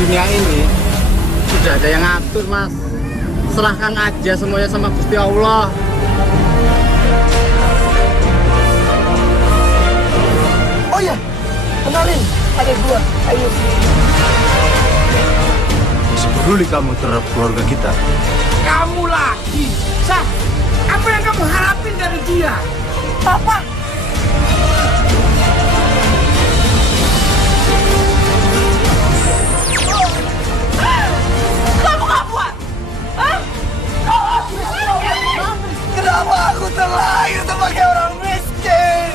dunia ini sudah ada yang ngatur, Mas. Serahkan aja semuanya sama Gusti Allah. Oh ya, kenalin, ada gua, Ayu. Sepeduli kamu terhadap keluarga kita. Kamu lagi, Sah. Apa yang kamu harapin dari dia? Papa. Kamu gak buat? Hah? Kenapa aku terlahir sebagai orang miskin?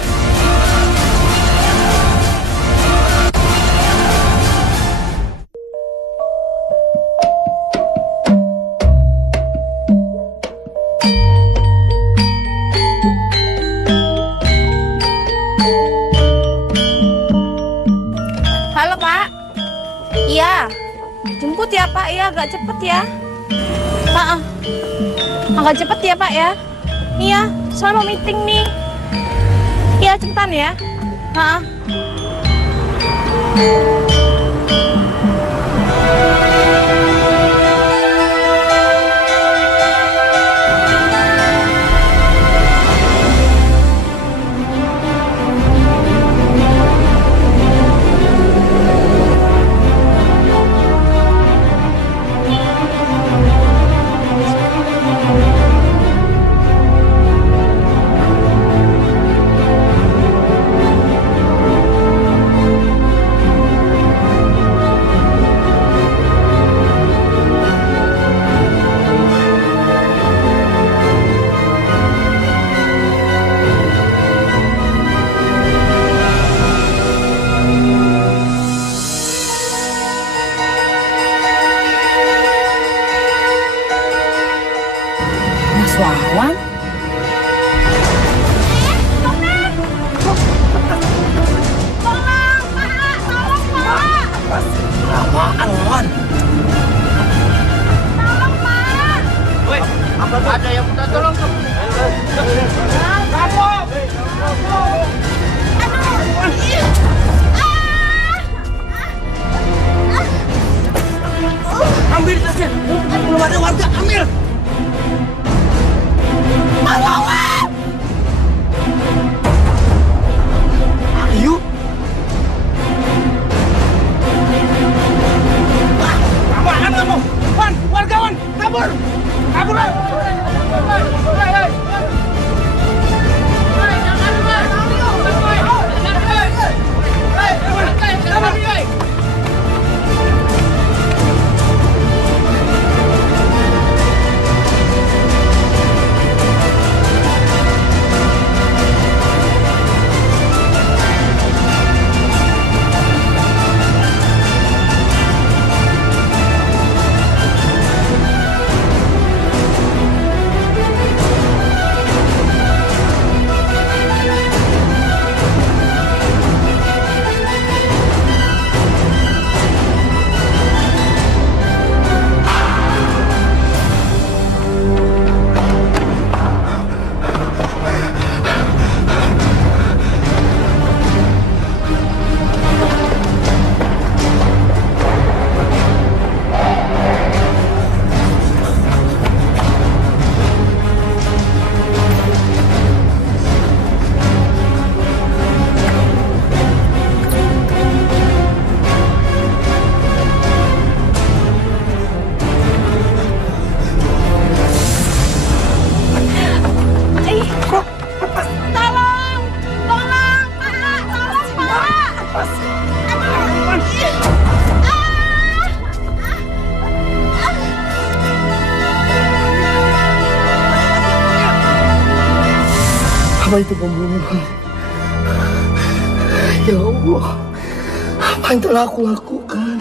Halo Pak. Iya. Jemput ya Pak ya, agak cepet ya. Pak, agak cepet ya Pak ya. Iya, soalnya mau meeting nih. Iya, cepetan ya. Mas Wawan? Lamaan, Wawan. Woi, apa tuh? Ada yang minta tolong tuh. Ambil tasnya. Belum ada warga, ambil. Mas Wawan! Ayu? Apaan kamu? Wan, wargawan, kabur! Kabur! Apa itu pembunuhan? Ya Allah, apa yang telah aku lakukan?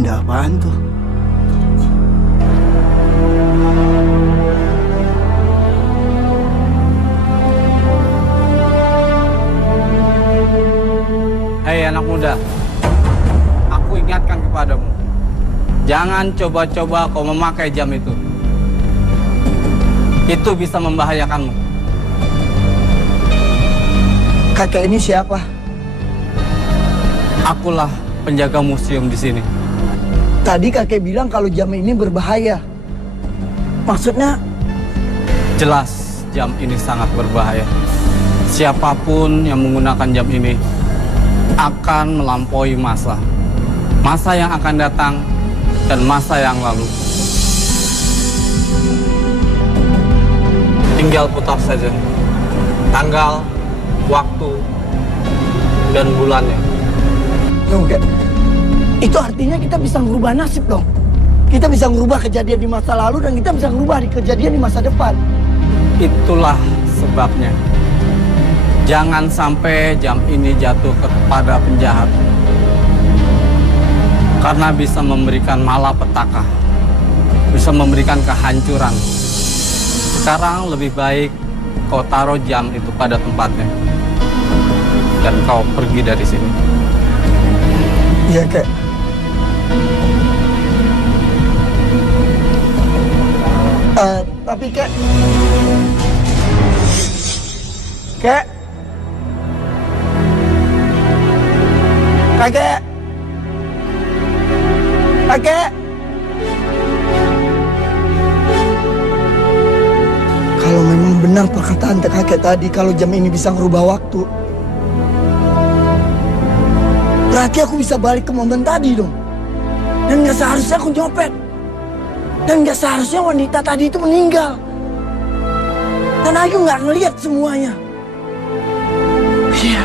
Tanda apaan tuh? Hei anak muda, aku ingatkan kepadamu, jangan coba-coba kau memakai jam itu. Itu bisa membahayakanmu. Kakek ini siapa? Akulah penjaga museum di sini. Tadi kakek bilang kalau jam ini berbahaya. Maksudnya? Jelas jam ini sangat berbahaya. Siapapun yang menggunakan jam ini akan melampaui masa. Masa yang akan datang dan masa yang lalu. Tinggal putar saja tanggal, waktu, dan bulannya. Oke. Itu artinya kita bisa merubah nasib dong. Kita bisa merubah kejadian di masa lalu dan kita bisa merubah kejadian di masa depan. Itulah sebabnya. Jangan sampai jam ini jatuh kepada penjahat. Karena bisa memberikan malapetaka. Bisa memberikan kehancuran. Sekarang lebih baik kau taruh jam itu pada tempatnya. Dan kau pergi dari sini. Iya, Kek. Tapi Kek. Kek. Kakek. Kakek. Kalau memang benar perkataan kakek tadi kalau jam ini bisa merubah waktu, berarti aku bisa balik ke momen tadi dong. Dan gak seharusnya aku nyopet. Dan gak seharusnya wanita tadi itu meninggal. Dan aku gak ngelihat semuanya. Iya,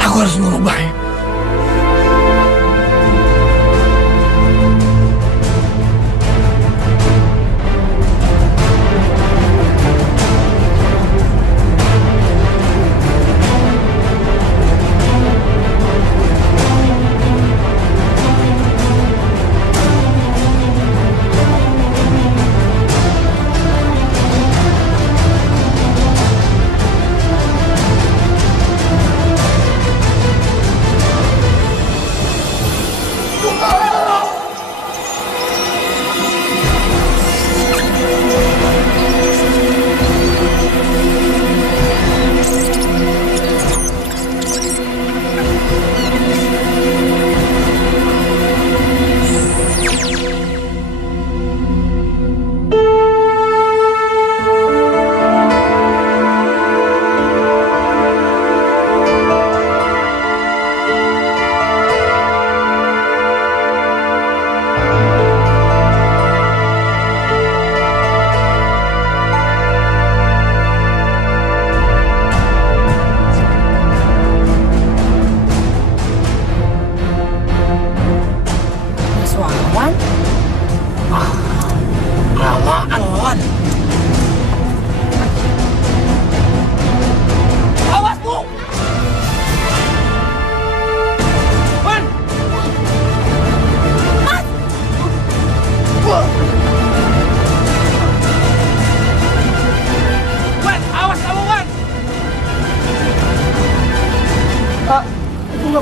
aku harus merubahnya.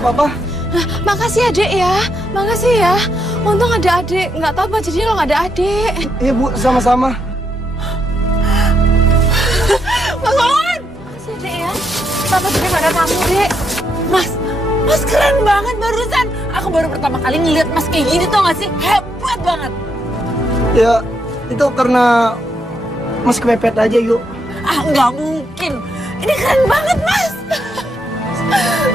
apa-apa. Makasih ya, Dek ya. Makasih ya. Untung ada adik. Nggak tahu apa jadinya lo nggak ada adik. Iya, Bu. Sama-sama. Mas Wawan! Makasih ya, Dek ya. Papa jadi pada kamu, Dek. Mas keren banget barusan. Aku baru pertama kali ngeliat Mas kayak gini tuh nggak sih? Hebat banget. Ya, itu karena Mas kepepet aja, yuk. Ah, nggak mungkin. Ini keren banget, Mas.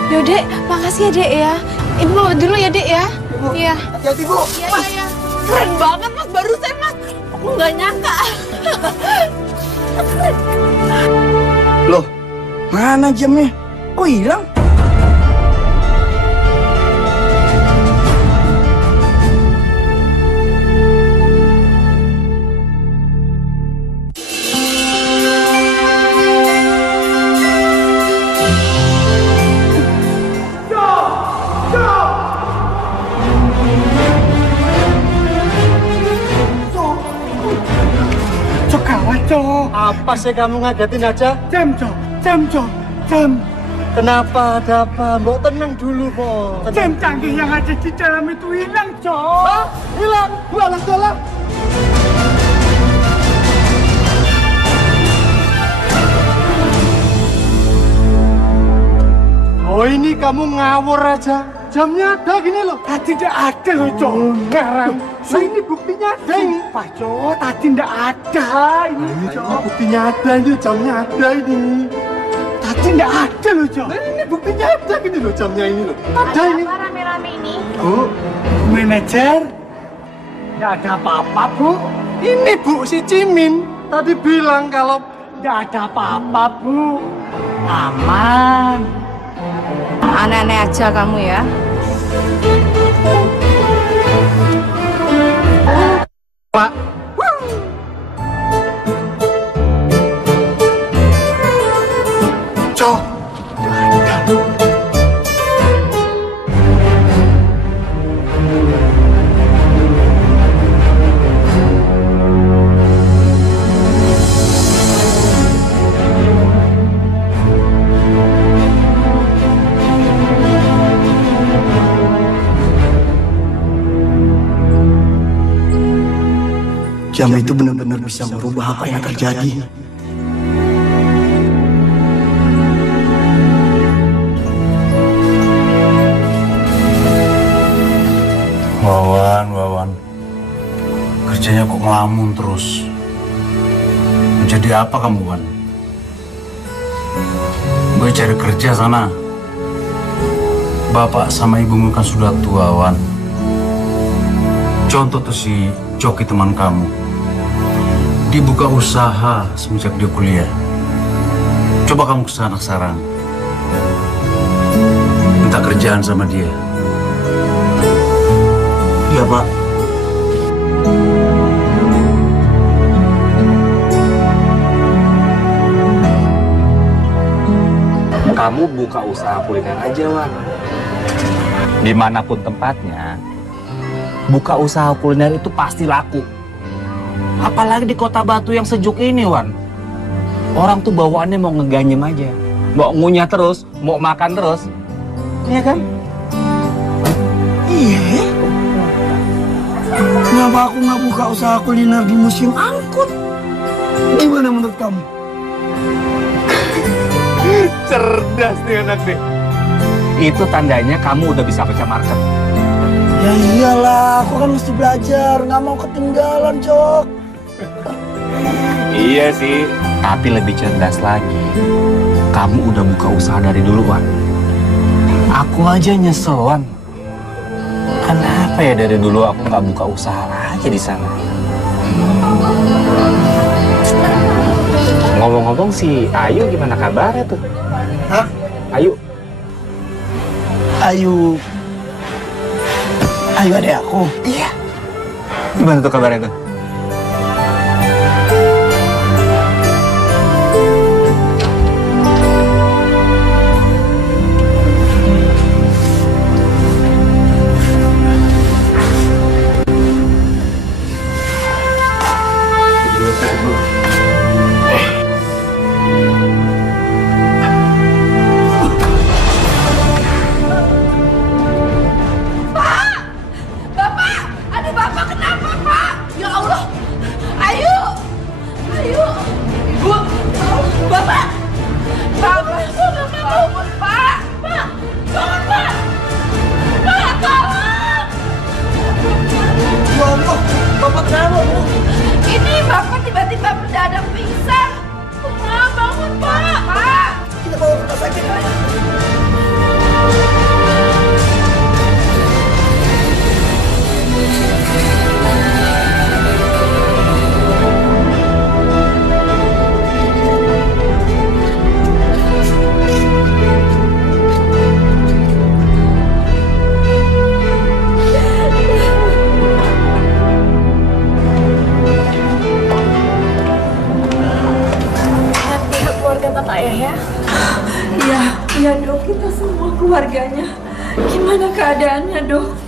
Yo, Dek. Makasih ya, Dek ya. Ibu bawa dulu ya, Dek ya. Ibu, iya. hati-hati, Bu. Iya, Mas, iya. keren banget, Mas. Barusan, Mas. Aku nggak nyangka. Loh, mana jamnya? Kok hilang? Cok. Apa sih kamu ngagetin aja? Jam, Cok. Jam. Kenapa? Ada apa? Mbok tenang dulu, Mbok. Jam canggih yang ada di dalam itu hilang, Cok. Hah? Hilang? Walah. Oh, ini kamu ngawur aja. Jamnya ada gini loh. Tadi tidak ada loh, Cok. Ngarang. Nah, ini buktinya ada ini. Pak, Cok. Tadi tidak ada. Ini, Cok. Buktinya ada, ini jamnya ada ini. Tadi tidak ada loh, Cok. Nah, ini buktinya ada gini loh, jamnya ini loh. Ada ini. Apa rame-rame ini? Bu, Manajer. Tidak ada apa-apa, Bu. ini Bu si Cimin tadi bilang kalau Tidak ada apa-apa, Bu. Aman. Aneh-aneh aja kamu ya. Pak, Cok. Jam itu benar-benar bisa merubah apa yang terjadi. Wawan. Kerjanya kok ngelamun terus. Menjadi apa kamu, Wan? Gue cari kerja sana. Bapak sama ibumu kan sudah tua, Wan. Contoh tuh si Coki teman kamu. Dibuka usaha semenjak dia kuliah. Coba kamu kesana sekarang. Minta kerjaan sama dia. Iya, Pak. Kamu buka usaha kuliner aja, Wan. Dimanapun tempatnya, buka usaha kuliner itu pasti laku. Apalagi di Kota Batu yang sejuk ini, Wan. Orang tuh bawaannya mau ngeganyem aja. Mau ngunyah terus, mau makan terus. Iya kan? Iya. Kenapa aku nggak buka usaha kuliner di museum angkut? Gimana menurut kamu? Cerdas nih anak nih. Itu tandanya kamu udah bisa baca market. Ya iyalah, aku kan mesti belajar, nggak mau ketinggalan, Cok. Iya sih. Tapi lebih cerdas lagi. Kamu udah buka usaha dari dulu, Wan. Aku aja nyesel, Wan. Kenapa ya dari dulu aku nggak buka usaha aja di sana? Ngomong-ngomong si Ayu gimana kabarnya tuh? Hah? Ayu? Ayu adek aku. Iya. Gimana tuh kabarnya tuh? Ini Bapak tiba-tiba mendadak pingsan. Bangun, Pak. Pak. Kita bawa ke rumah sakit. Iya dok, kita semua keluarganya. Gimana keadaannya dok?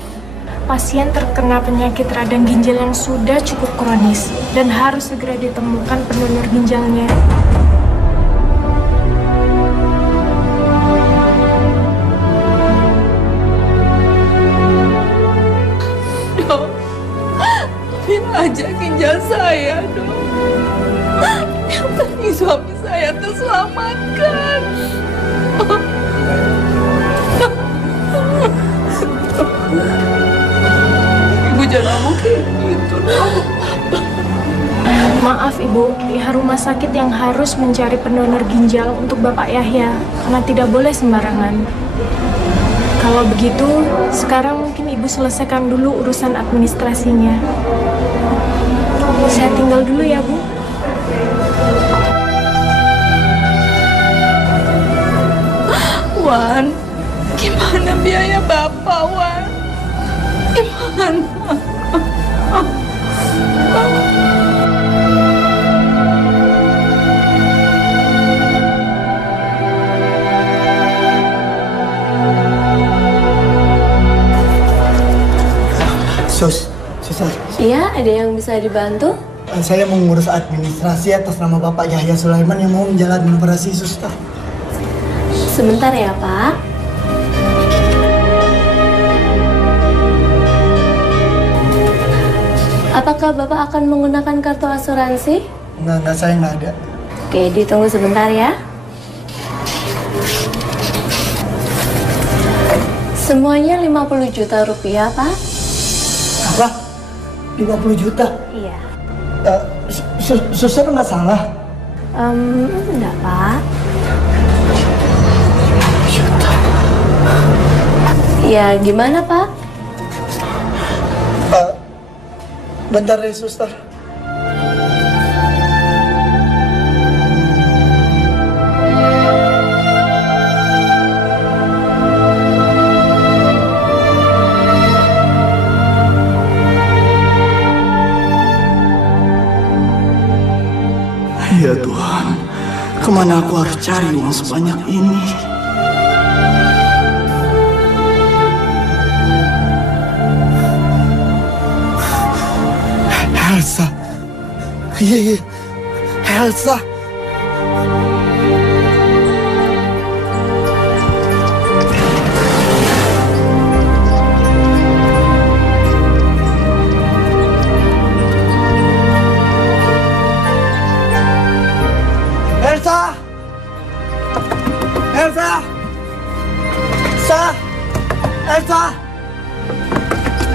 pasien terkena penyakit radang ginjal yang sudah cukup kronis dan harus segera ditemukan pendonor ginjalnya. Dok, ambil aja ginjal saya, dok. Yang penting suami saya terselamatkan. Ibu jangan ngomong kayak gitu, dok. Maaf Ibu, pihak rumah sakit yang harus mencari pendonor ginjal untuk Bapak Yahya karena tidak boleh sembarangan. Kalau begitu, sekarang mungkin Ibu selesaikan dulu urusan administrasinya. Saya tinggal dulu ya, Bu. Wan, gimana biaya Bapak, Wan? Gimana? Susah. Iya, ada yang bisa dibantu? Saya mau ngurus administrasi atas nama Bapak Yahya Sulaiman yang mau menjalani operasi, Suster. Sebentar ya, Pak. Apakah Bapak akan menggunakan kartu asuransi? Enggak, saya nggak ada. Oke, ditunggu sebentar ya. Semuanya 50 juta rupiah, Pak. Apa? 50 juta? Iya. Suster nggak salah? Enggak, Pak. Ya, gimana, Pak? Bentar deh, Suster. Ya Tuhan, kemana aku harus cari uang sebanyak ini? Elsa. Iya. Elsa.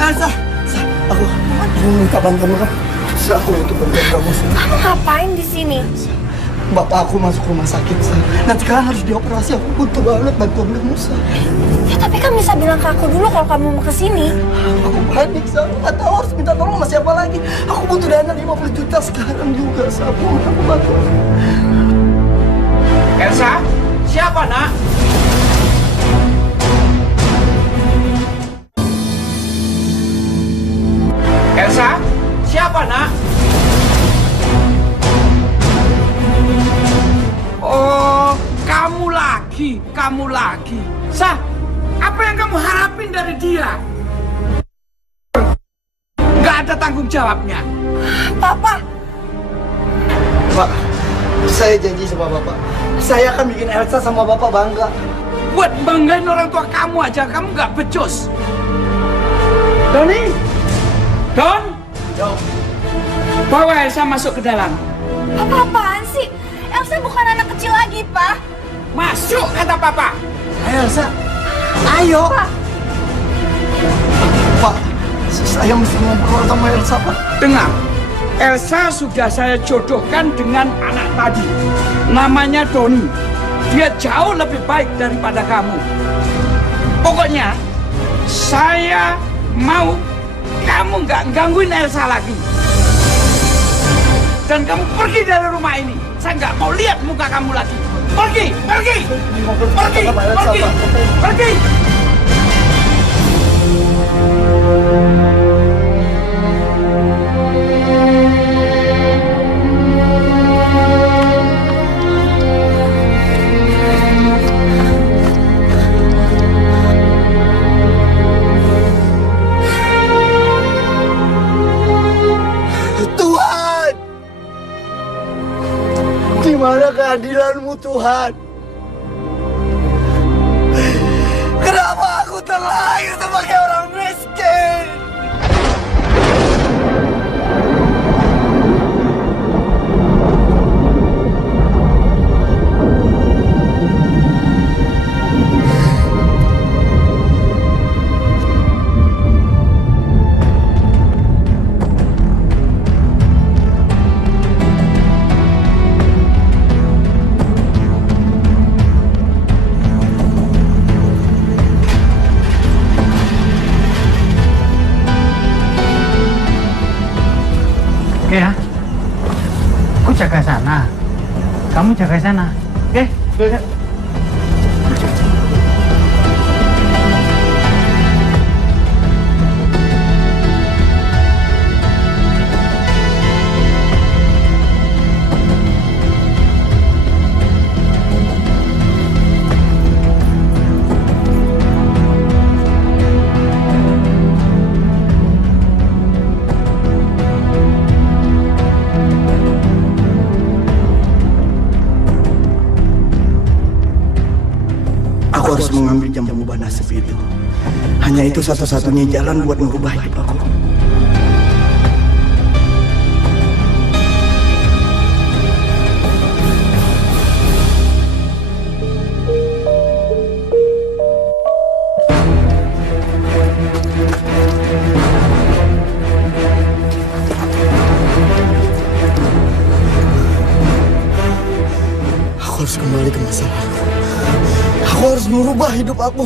Elsa, aku minta bantuan kamu. Aku butuh bantuan kamu. Kamu ngapain di sini? Bapak aku masuk rumah sakit, nanti kalian harus dioperasi. Aku butuh banget bantuan kamu, Ya tapi kan bisa bilang ke aku dulu kalau kamu mau kesini. Aku panik, nggak tahu harus minta tolong sama siapa lagi. Aku butuh dana 50 juta sekarang juga, Aku bantu. Elsa, siapa nak? Elsa, siapa nak? Oh, kamu lagi. Sah, apa yang kamu harapin dari dia? Gak ada tanggung jawabnya. Papa. Pak, saya janji sama Bapak. Saya akan bikin Elsa sama Bapak bangga. Buat banggain orang tua kamu aja, kamu gak becus. Doni? Don? Bawa Elsa masuk ke dalam. Papa apaan sih? Elsa bukan anak kecil lagi, Pak. Masuk, kata Papa. Elsa, ayo. Pak, saya mesti ngobrol sama Elsa, Pak. Dengar, Elsa sudah saya jodohkan dengan anak tadi. Namanya Doni. Dia jauh lebih baik daripada kamu. Pokoknya, saya mau kamu nggak gangguin Elsa lagi. Dan kamu pergi dari rumah ini. Saya nggak mau lihat muka kamu lagi. Pergi, pergi, pergi, pergi, pergi. keadilan-Mu Tuhan. Kenapa aku terlahir sebagai orang miskin? Oke ya, aku jaga sana, kamu jaga sana. Oke, oke. Aku harus mengambil jam pengubah nasib itu. Hanya itu satu-satunya jalan buat merubah hidup aku. Aku harus kembali ke masa lalu. Aku harus merubah hidup aku.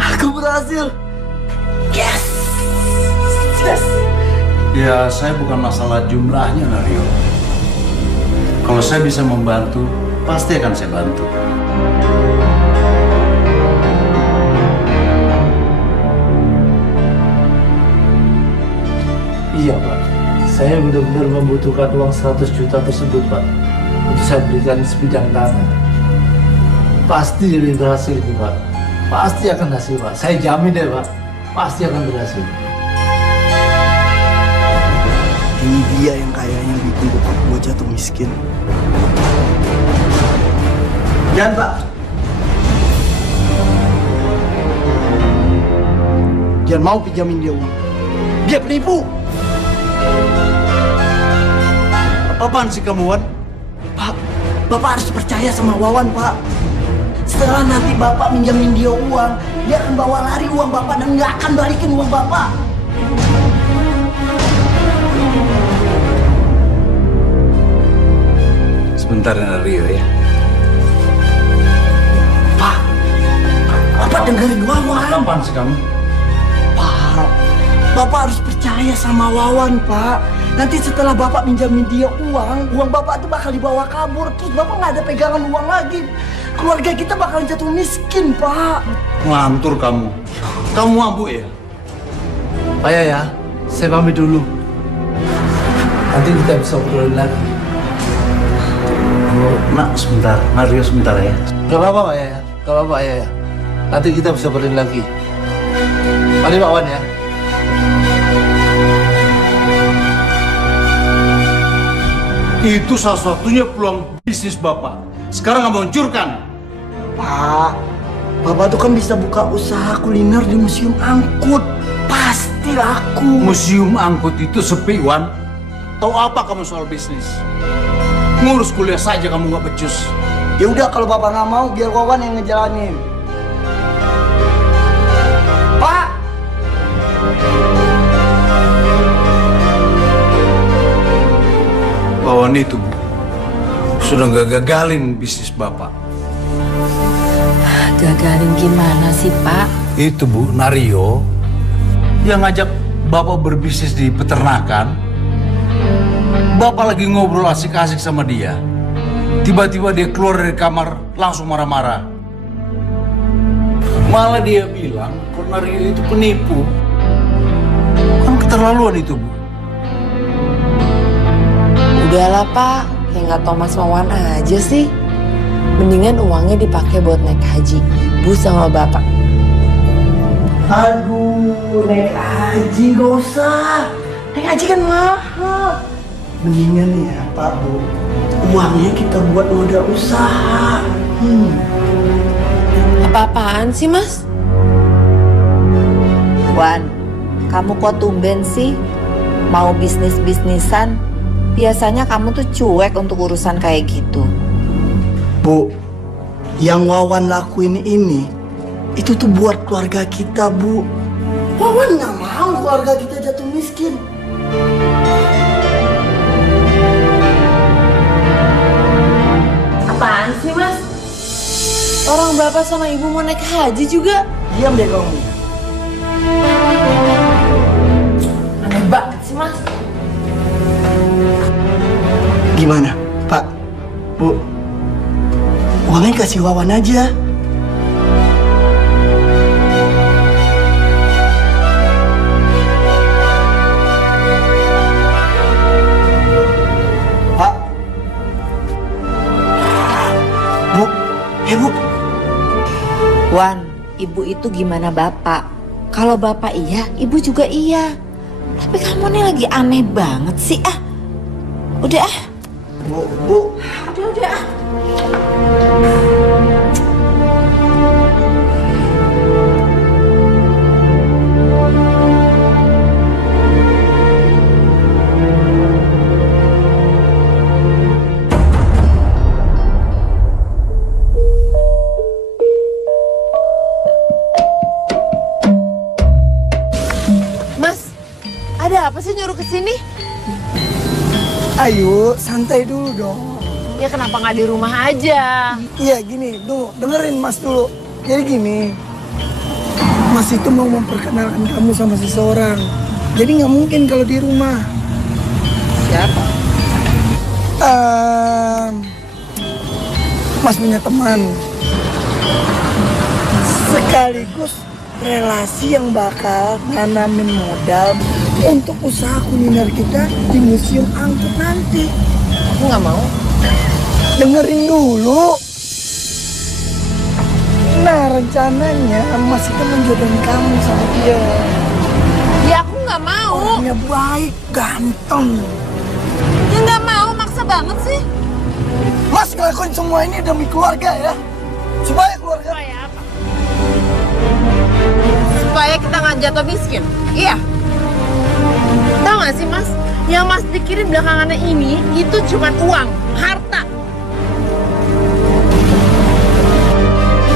Aku berhasil. Yes! Yes! Ya, saya bukan masalah jumlahnya, Nario. Kalau saya bisa membantu, pasti akan saya bantu. Iya, Pak. Saya benar-benar membutuhkan uang 100 juta tersebut, Pak. Untuk saya berikan sebidang tanah. Pasti jadi berhasil, Pak. Pasti akan berhasil, Pak. Saya jamin deh, Pak. Pasti akan berhasil. Ini dia yang kayaknya bikin bokap gue jatuh miskin. Jangan, Pak. Jangan mau pinjamin dia uang. Dia penipu. Apaan sih kamu, Wan? Pak, Bapak harus percaya sama Wawan, Pak. Setelah nanti Bapak minjamin dia uang, dia akan bawa lari uang Bapak dan nggak akan balikin uang Bapak. Sebentar, Nario ya. Pak, Bapak dengerin Wawan. Apaan sih kamu? Pak, Bapak harus percaya sama Wawan, Pak. Nanti setelah Bapak minjamin dia uang Bapak itu bakal dibawa kabur. Terus Bapak nggak ada pegangan uang lagi. Keluarga kita bakalan jatuh miskin, Pak. Ngelantur kamu. Kamu mabuk ya? Pak ya, saya pamit dulu. Nanti kita bisa obrolin lagi. Oh, nak, sebentar. Nario sebentar ya. Gak apa-apa, Pak ya. Gak apa-apa, Pak ya. Nanti kita bisa obrolin lagi. Mari, Pak Wan ya. Itu salah-satunya peluang bisnis Bapak. Sekarang kamu hancurkan. Pak, Bapak tuh kan bisa buka usaha kuliner di museum angkut. Pasti laku. Museum angkut itu sepi, Wan. Tahu apa kamu soal bisnis? Ngurus kuliah saja kamu nggak becus. Ya udah, kalau Bapak nggak mau, biar Wawan yang ngejalanin. Pak! Wawan itu, Bu, sudah nggak gagalin bisnis Bapak. Gagalin gimana sih, Pak? Itu, Bu, Nario. Dia ngajak Bapak berbisnis di peternakan. Bapak lagi ngobrol asik-asik sama dia. Tiba-tiba dia keluar dari kamar langsung marah-marah. Malah dia bilang kalau Rio itu penipu. Kan keterlaluan itu, Bu. Udahlah Pak, kayak nggak tahu Mas Wawan aja sih. Mendingan uangnya dipakai buat naik haji, Ibu sama Bapak. Aduh, naik haji gak usah. Naik haji kan mahal. Mendingan ya Pak Bu, uangnya kita buat modal usaha. Apa-apaan sih Mas? Wan, kamu kok tumben sih mau bisnis-bisnisan? Biasanya kamu tuh cuek untuk urusan kayak gitu. Bu, yang Wawan lakuin ini, itu tuh buat keluarga kita, Bu. Wawan nggak mau keluarga kita jatuh miskin. Apaan sih Mas? Orang Bapak sama Ibu mau naik haji juga? Diam deh kamu. Aneh banget sih Mas. Gimana, Pak, Bu? Uangnya kasih Wawan aja. Pak. Bu, Bu. Wan, ibu itu gimana Bapak? Kalau Bapak iya, ibu juga iya. Tapi kamu nih lagi aneh banget sih ah. Udah ah. Bu. Udah ah. Mas, ada apa sih nyuruh kesini? Ayo, santai dulu dong. Ya kenapa nggak di rumah aja? Iya gini, dulu dengerin Mas dulu. Jadi gini, Mas itu mau memperkenalkan kamu sama seseorang. Jadi nggak mungkin kalau di rumah. Siapa? Mas punya teman. Sekaligus relasi yang bakal nanamin modal untuk usaha kuliner kita di museum angkut nanti. Aku nggak mau. Dengerin dulu. Nah rencananya Mas itu menjodohin kamu sama dia. Ya aku nggak mau. Orangnya baik, ganteng. Ya nggak mau, maksa banget sih. Mas ngelakuin semua ini demi keluarga ya. Supaya keluarga. Supaya apa? Supaya kita nggak jatuh miskin. Iya. Tahu nggak sih Mas? Yang Mas pikirin belakangan ini itu cuma uang, harta.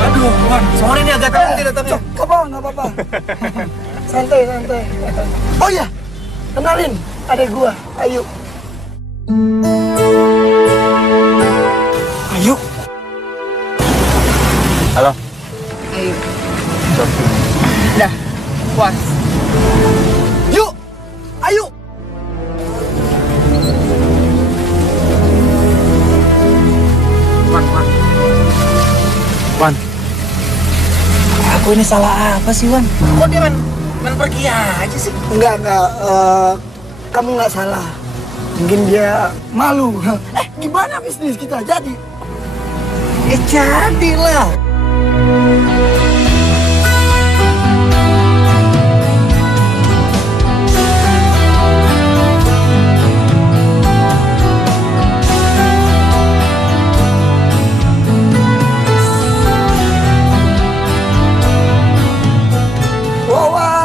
Aduh, Wan, sorry nih agak telat datangnya. Nggak apa-apa. Santai. Oh iya, kenalin adek gua, Ayu. Ayu. Halo. Ayo. Dah, puas. Yuk, Ayu. Wan. Aku ini salah apa sih, Wan? Kok dia main pergi aja sih? Enggak. Kamu nggak salah. Mungkin dia malu. Gimana bisnis kita jadi? Jadilah.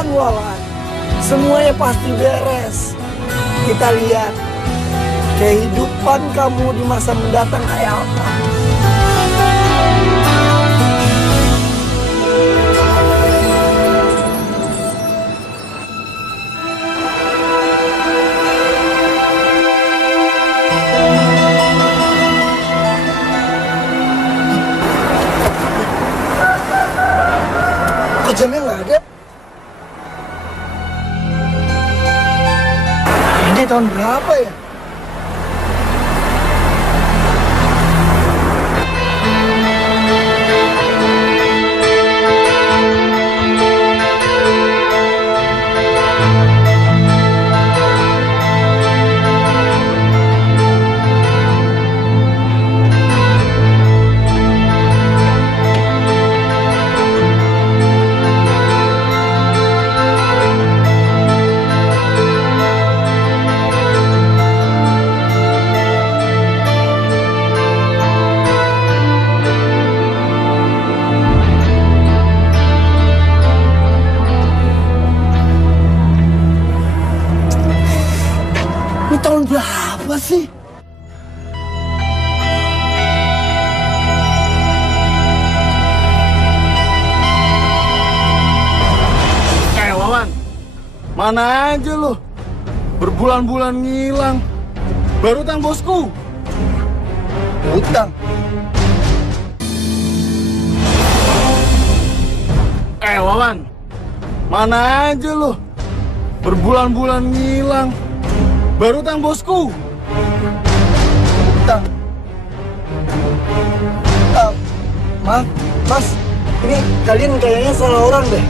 Wawan. Semuanya pasti beres. Kita lihat kehidupan kamu di masa mendatang kayak apa. Kok jamnya nggak ada? Ini tahun berapa ya? Mana aja lo? Berbulan-bulan ngilang. Baru utang bosku. Utang? Wawan, mana aja lo? Berbulan-bulan ngilang. Baru utang bosku. Utang? Mas, ini kalian kayaknya salah orang deh.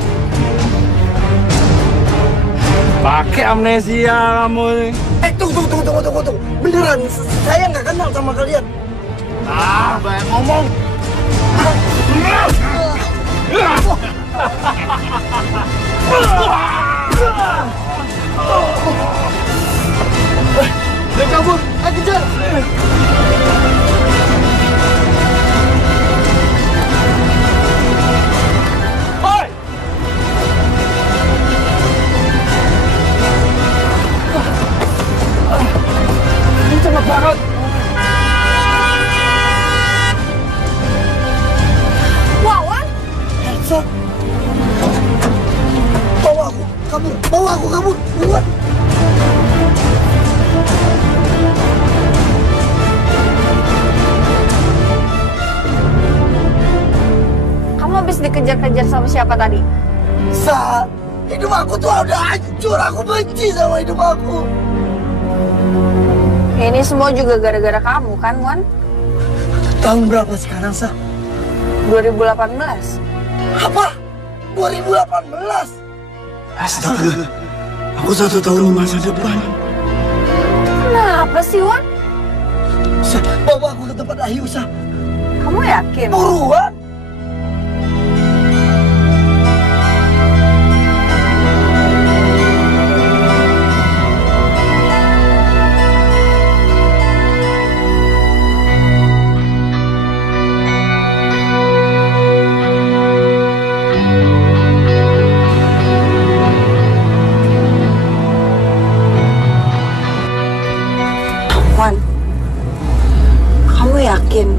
Pakai amnesia kamu nih. Tunggu. Beneran, saya nggak kenal sama kalian. Banyak ngomong. Dia kabur, ayo kejar. Cepet banget. Wawan? Elsa, bawa aku kabur, buruan. Kamu habis dikejar-kejar sama siapa tadi? Hidup aku tuh udah hancur, aku benci sama hidup aku. Ini semua juga gara-gara kamu kan, Wan? Tahun berapa sekarang, Sa? 2018. Apa? 2018? Astaga, aku 1 tahun di masa depan. Kenapa sih, Wan? Sa, bawa aku ke tempat Ayu, Sa. Kamu yakin? Buruan! Kamu yakin?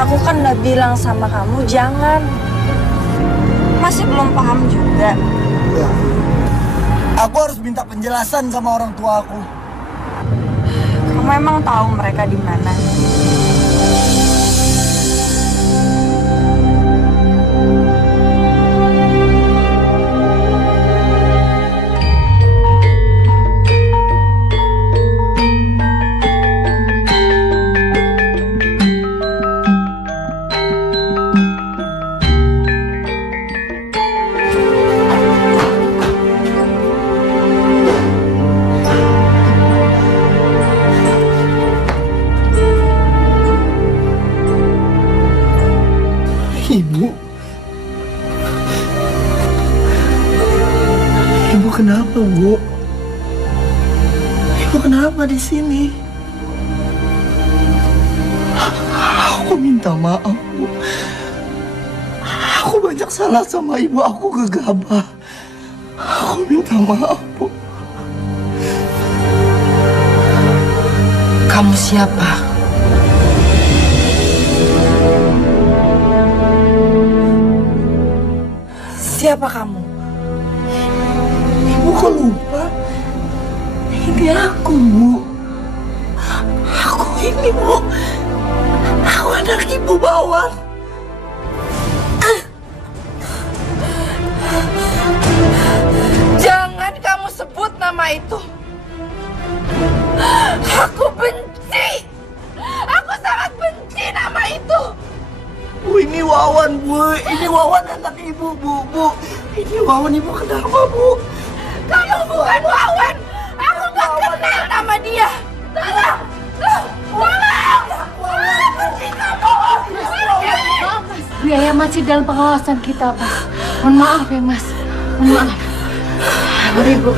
Aku kan udah bilang sama kamu jangan. Masih belum paham juga. Ya. Aku harus minta penjelasan sama orang tua aku. Kamu emang tahu mereka di mana? Ibu kenapa, Bu? Ibu kenapa di sini? Aku minta maaf, Bu. Aku banyak salah sama ibu, aku gegabah. Aku minta maaf, Bu. Kamu siapa? Siapa kamu? Ibu kok lupa? Ini aku, Bu. Aku ini, Bu. Aku anak Ibu Bawan. Jangan kamu sebut nama itu. Aku benci. Aku sangat benci nama itu. Bu, ini Wawan, Bu. Ini Wawan anak Ibu, Bu. Bu, ini Wawan, Ibu kenapa, Bu? Kamu bukan Wawan. Aku gak kenal nama dia. Tolong. Tolong. Benci kamu. Biaya masih dalam pengawasan kita, Mas. Mohon maaf ya, Mas. Mohon maaf. Mari, Bu.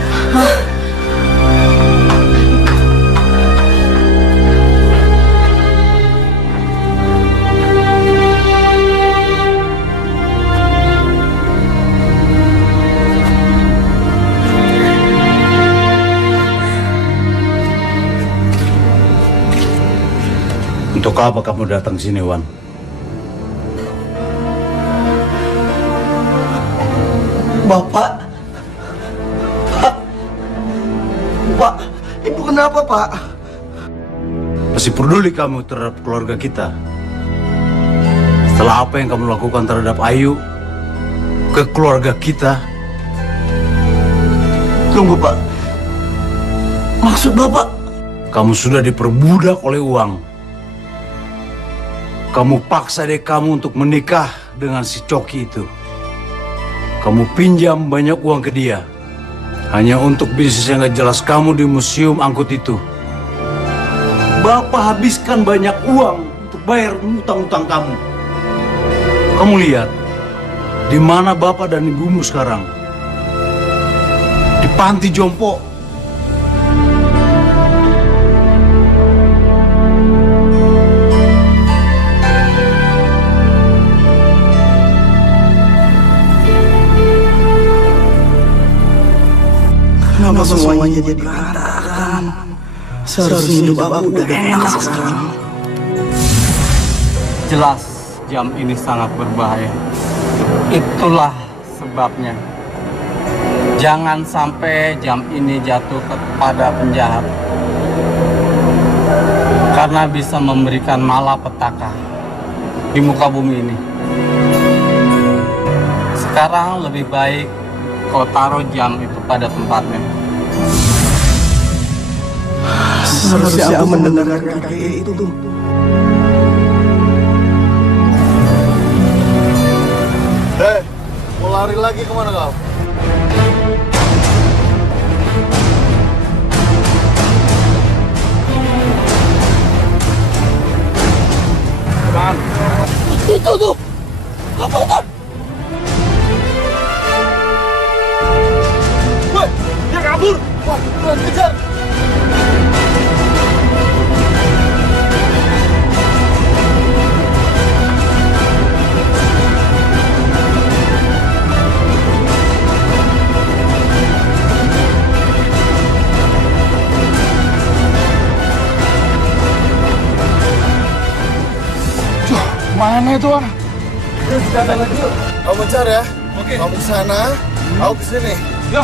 Untuk apa kamu datang sini, Wan? Bapak. Pak, Ibu kenapa, Pak? Masih peduli kamu terhadap keluarga kita? Setelah apa yang kamu lakukan terhadap Ayu, ke keluarga kita? Tunggu, Pak. Maksud Bapak? Kamu sudah diperbudak oleh uang. Kamu paksa dek kamu untuk menikah dengan si Coki itu. Kamu pinjam banyak uang ke dia. Hanya untuk bisnis yang gak jelas kamu di museum angkut itu. Bapak habiskan banyak uang untuk bayar utang-utang kamu. Kamu lihat, di mana Bapak dan Ibumu sekarang? Di panti jompo. Kenapa semuanya jadi berantakan? Seharusnya hidup aku udah enak sekarang. Jelas jam ini sangat berbahaya. Itulah sebabnya. Jangan sampai jam ini jatuh kepada penjahat. Karena bisa memberikan malapetaka di muka bumi ini. Sekarang lebih baik kau taruh jam itu pada tempatnya. Seharusnya aku mendengarkan kakek itu. Hei, mau lari lagi kemana kau? Itu tuh, apa itu? Woi, dia kabur! Wah, kejar! Mana itu orang? Kamu cari ya? Oke. Kamu kesana, aku kesini. Ya.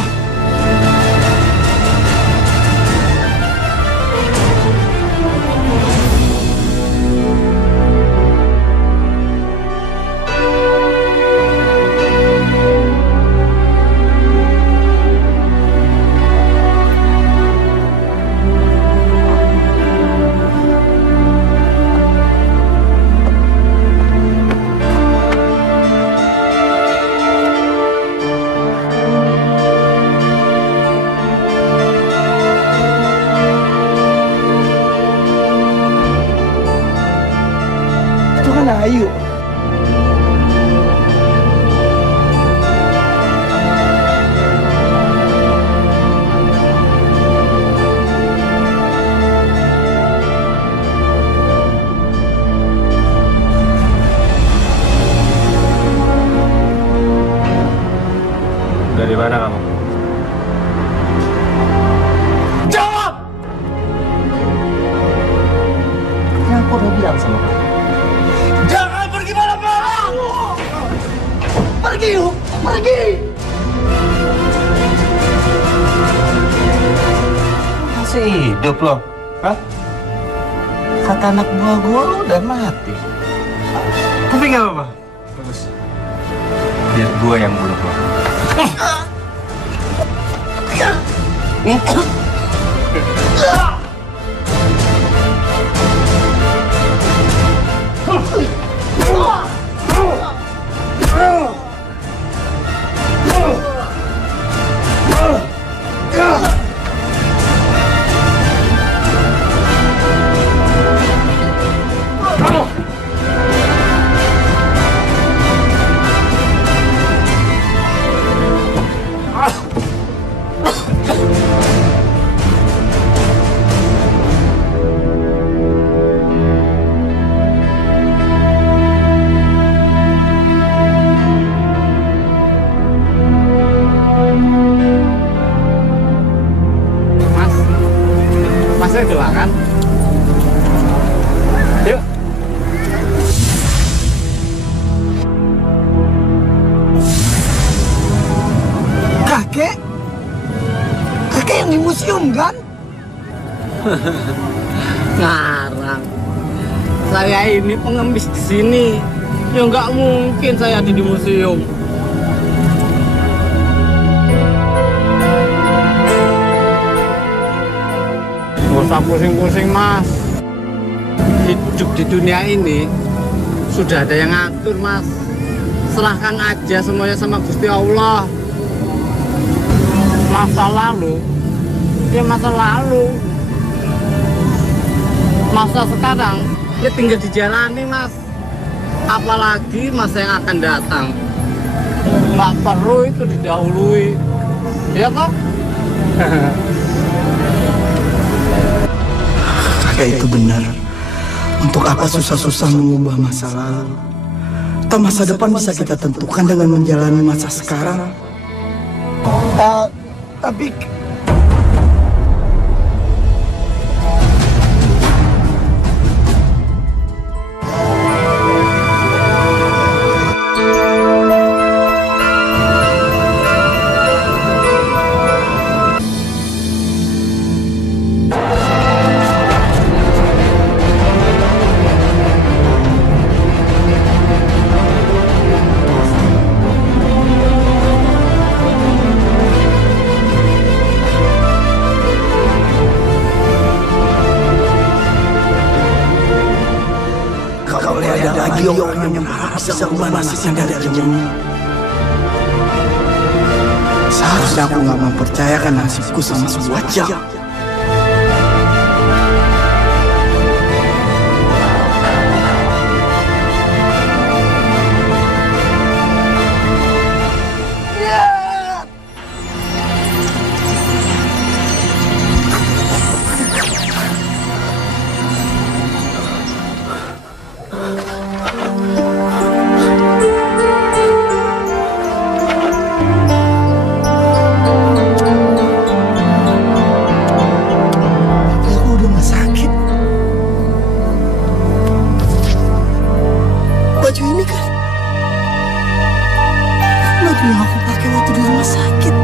Ayu. Dari mana kamu? Hidup loh. Hah? Kata anak buah gua lu udah mati. Tapi nggak apa-apa. Bagus. Biar gua yang bunuh lo. Masnya doang kan? Yuk. Kakek? Kakek yang di museum kan? Ngarang. Saya ini pengemis di sini. Ya nggak mungkin saya ada di museum. Nggak usah pusing-pusing, Mas. Hidup di dunia ini sudah ada yang ngatur, Mas. Serahkan aja semuanya sama Gusti Allah. Masa lalu, ya masa lalu. Masa sekarang, ya tinggal dijalani, Mas. Apalagi masa yang akan datang. Nggak perlu itu didahului. Ya toh? Kakek itu benar. Untuk apa susah-susah mengubah masa lalu? Atau masa depan bisa kita tentukan dengan menjalani masa sekarang? Tapi orang yang berharap bisa ubah nasibnya dari jam ini. Seharusnya aku nggak mempercayakan nasibku sama sebuah jam. Baju ini kan baju yang aku pakai waktu di rumah sakit.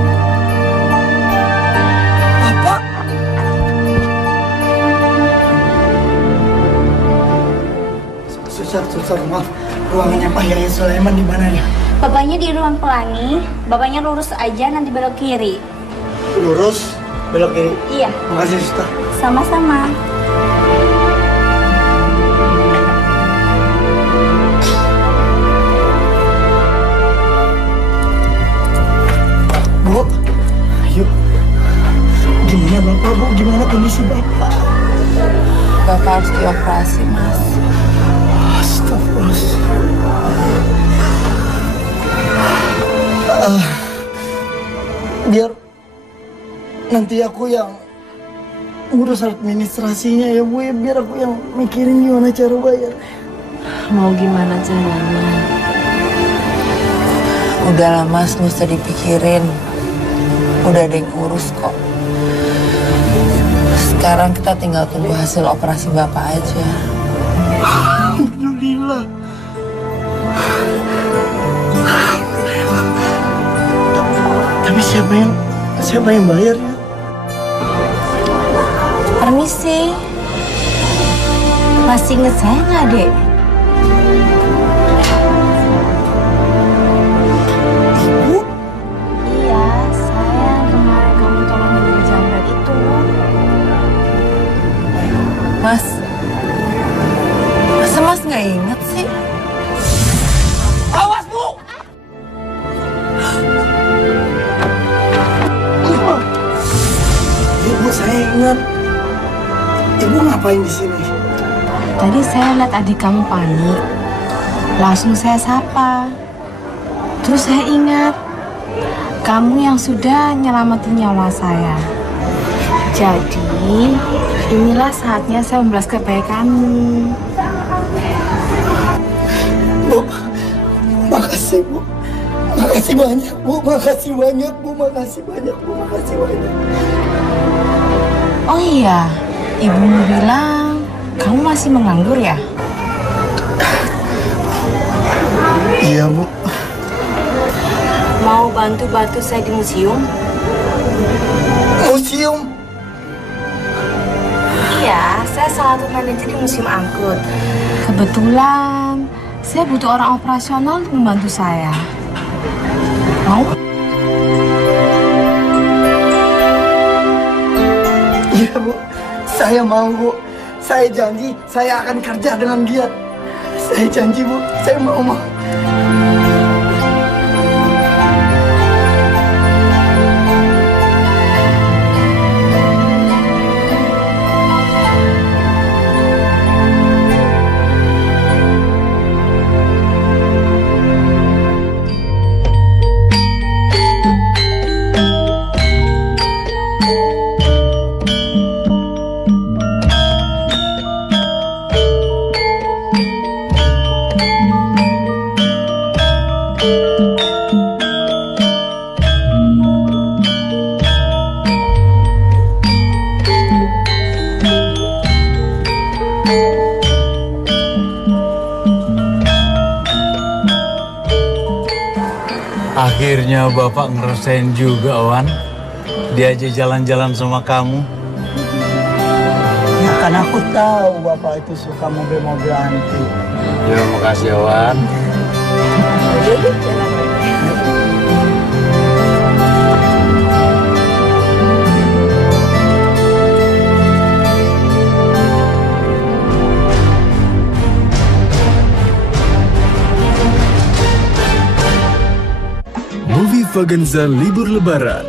Bapak? Susah, maaf. Ruangannya Pak Yahya Sulaiman di mana ya? Bapaknya di ruang pelangi. Bapaknya lurus aja, nanti belok kiri. Lurus, belok kiri? Iya. Makasih, Suster. Sama-sama. Bu, ayo. Gimana Bapak, Bu? Gimana kondisi Bapak? Bapak harus dioperasi, Mas. Astagfirullah. Biar nanti aku yang ngurus administrasinya ya Bu, ya. Biar aku yang mikirin gimana cara bayar. Mau gimana caranya? Udahlah Mas, nggak usah dipikirin. Udah ada yang urus kok. Sekarang kita tinggal tunggu hasil operasi Bapak aja. Alhamdulillah. Tapi siapa yang bayarnya? Permisi. Masih inget saya nggak, Dek? Ibu? Iya, saya yang kemarin kamu tolongin dari jamret itu. Mas. Masa Mas nggak inget sih? Awas, Bu! Ibu, saya ingat. Ibu ngapain di sini? Tadi saya lihat adik kamu panik. Langsung saya sapa. Terus saya ingat, kamu yang sudah nyelamatin nyawa saya. Jadi, inilah saatnya saya membalas kebaikanmu. Bu, makasih Bu. Makasih banyak Bu, makasih banyak Bu, makasih banyak Bu, makasih banyak. Oh iya, ibumu bilang kamu masih menganggur ya? Iya Bu. Mau bantu-bantu saya di museum? Museum? Iya, saya salah satu manajer di museum angkut. Kebetulan saya butuh orang operasional untuk membantu saya. Mau? Iya Bu, saya mau Bu. Saya janji saya akan kerja dengan giat. Saya janji Bu, saya mau. Akhirnya Bapak ngerasain juga, Wan. Diajak jalan-jalan sama kamu. Ya kan aku tahu Bapak itu suka mobil-mobil antik. Ya, makasih ya, Wan. Movie Vaganza Libur Lebaran